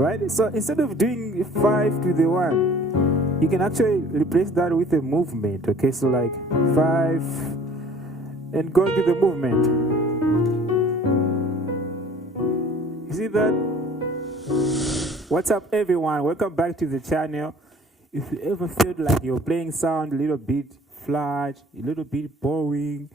right? So instead of doing 5 to the 1, you can actually replace that with a movement, okay? So like 5 and go to the movement. You see that? What's up, everyone? Welcome back to the channel. If you ever felt like your playing sound a little bit flat, a little bit boring,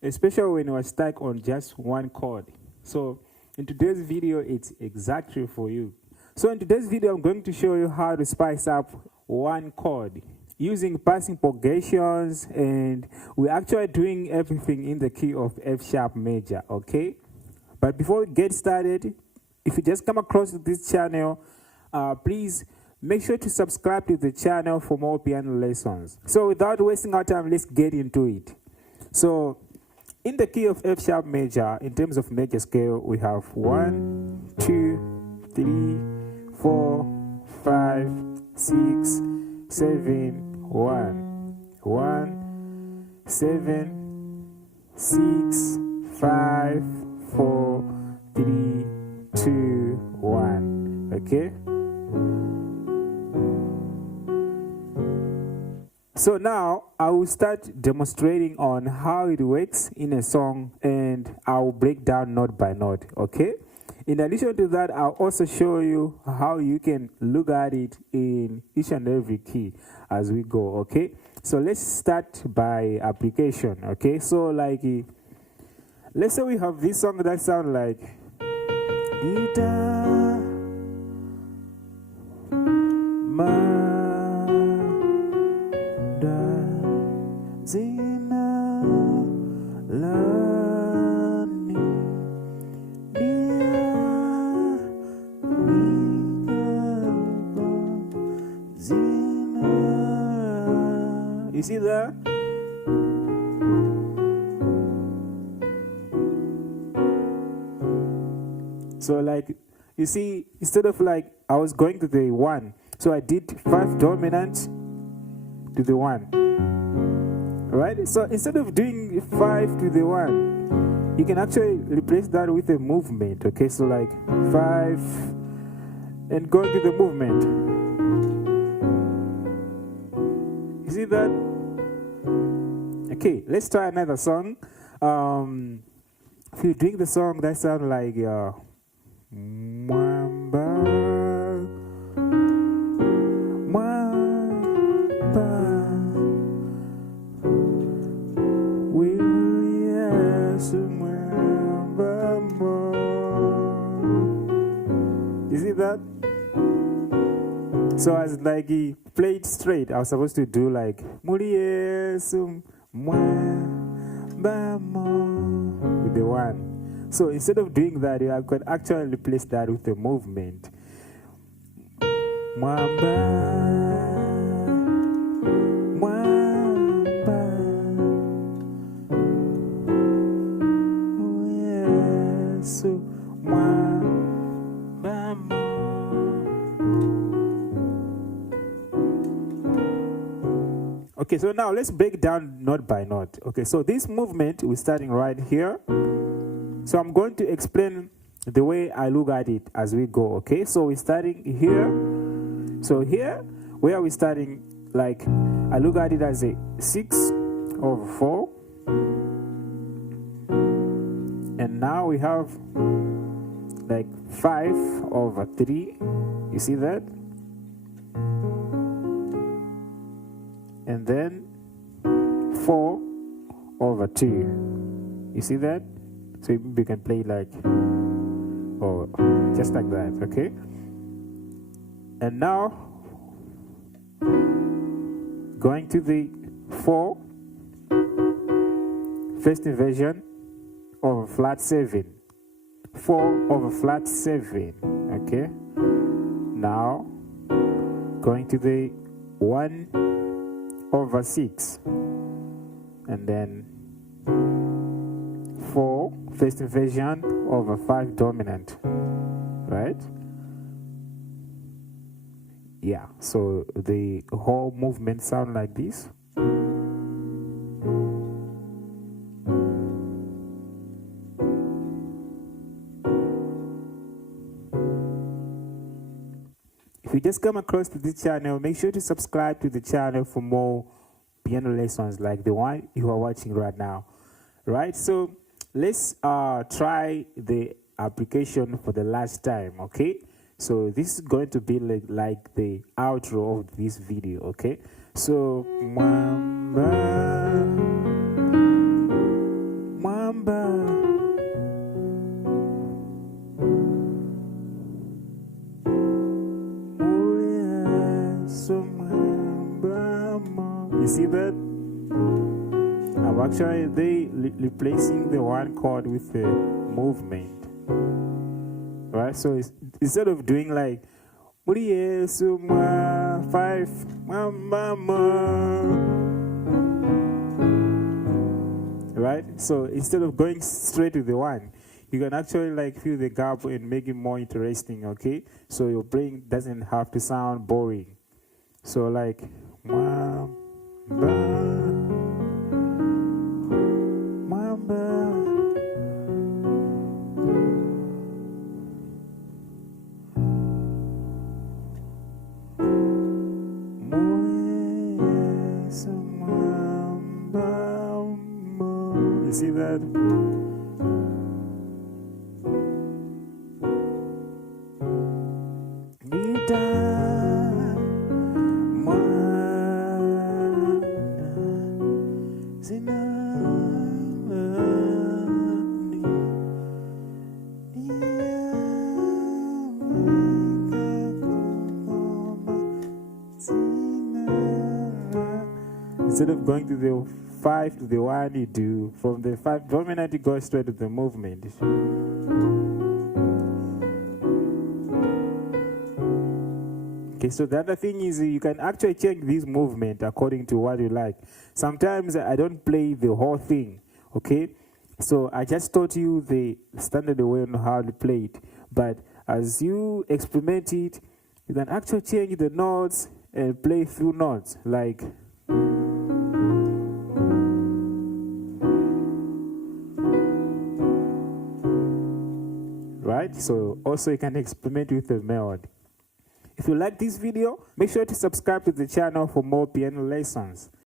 especially when you are stuck on just one chord, so in today's video, it's exactly for you. So in today's video, I'm going to show you how to spice up one chord using passing progressions, and we're actually doing everything in the key of F sharp major, okay? But before we get started, if you just come across this channel, please make sure to subscribe to the channel for more piano lessons. So without wasting our time, let's get into it. So in the key of F sharp major, in terms of major scale, we have 1, 2, 3, 4, 5, 6, 7, 1, 1, 7, 6, 5, 4, 3, 2, 1. Okay? So now I will start demonstrating on how it works in a song, and I will break down note by note, okay? In addition to that, I'll also show you how you can look at it in each and every key as we go, okay? So let's start by application, okay? So like, let's say we have this song that sounds like Dita, ma, Zina, Lani, Dia, Zina. You see that? So like, you see, instead of like, I was going to the 1, so I did 5 dominant to the 1. Right? So instead of doing 5 to the 1, you can actually replace that with a movement, okay? So like 5 and go to the movement. You see that? Okay, let's try another song. If you're doing the song that sounds like Mwamba, you see that? So as like he played straight, I was supposed to do like with the 1. So instead of doing that, I could actually replace that with a movement. Okay, so now let's break down note by note. Okay, so this movement, we're starting right here. So I'm going to explain the way I look at it as we go, okay? So we're starting here. So here, where we're starting, like, I look at it as a 6 over 4. And now we have, like, 5 over 3. You see that? And then 4 over 2. You see that? So we can play like, or just like that, okay? And now, going to the 4, first inversion over flat 7. 4 over flat 7, okay? Now, going to the 1 over 6, and then 4 first inversion over 5 dominant, right? Yeah, so the whole movement sound like this. If you just come across to this channel, make sure to subscribe to the channel for more piano lessons like the one you are watching right now. Right, so let's try the application for the last time. Okay, so this is going to be like the outro of this video. Okay, so Mwamba, Mwamba. You see that? I'm actually replacing the one chord with the movement. Right? So instead of doing like 5 right? So instead of going straight to the one, you can actually like fill the gap and make it more interesting, okay? So your playing doesn't have to sound boring. So like you see that? Instead of going to the 5 to the 1, you do from the 5 dominant, you go straight to the movement. Okay, so the other thing is you can actually change this movement according to what you like. Sometimes I don't play the whole thing, okay? So I just taught you the standard way on how to play it. But as you experiment it, you can actually change the notes and play through notes like. Right? So also you can experiment with the melody. If you like this video, make sure to subscribe to the channel for more piano lessons.